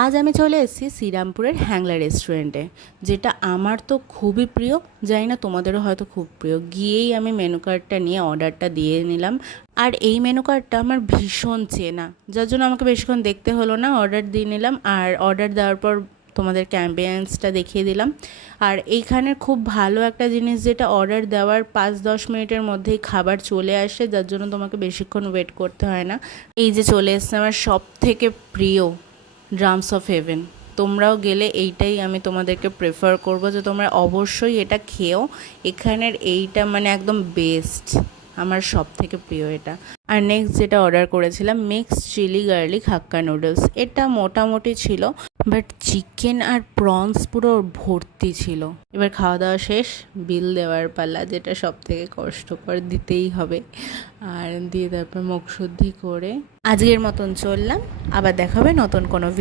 আজ আমি চলে এসেছি শ্রীরামপুরের হ্যাংলা রেস্টুরেন্টে, যেটা আমার তো খুবই প্রিয়, জানি না তোমাদেরও হয়তো খুব প্রিয়। গিয়েই আমি মেনু কার্ডটা নিয়ে অর্ডারটা দিয়ে নিলাম। আর এই মেনু কার্ডটা আমার ভীষণ চেনা, যার জন্য আমাকে বেশিক্ষণ দেখতে হলো না, অর্ডার দিয়ে নিলাম। আর অর্ডার দেওয়ার পর তোমাদেরকে অ্যাম্বিয়েন্সটা দেখিয়ে দিলাম। আর এইখানের খুব ভালো একটা জিনিস, যেটা অর্ডার দেওয়ার 5-10 মিনিটের মধ্যেই খাবার চলে আসে, যার জন্য তোমাকে বেশিক্ষণ ওয়েট করতে হয় না। এই যে চলে এসছে আমার সব থেকে প্রিয় ড্রামস অফ হেভেন। তোমরাও গেলে এইটাই আমি তোমাদেরকে প্রেফার করব যে তোমরা অবশ্যই এটা খেও। এখানের এইটা মানে একদম বেস্ট, আমার সব থেকে প্রিয় এটা। আর নেক্সট যেটা অর্ডার করেছিলাম, মিক্সড চিলি গার্লিক হাক্কা নুডলস। এটা মোটামুটি ছিল, বাট চিকেন আর প্রনস পুরো ভর্তি ছিল। এবার খাওয়া দাওয়া শেষ, বিল দেওয়ার পালা, যেটা সব থেকে কষ্টকর, দিতেই হবে। আর দিয়ে তারপর মুখ শুদ্ধি করে আজকের মতন চললাম। আবার দেখাবে নতুন কোনো ভিডিও।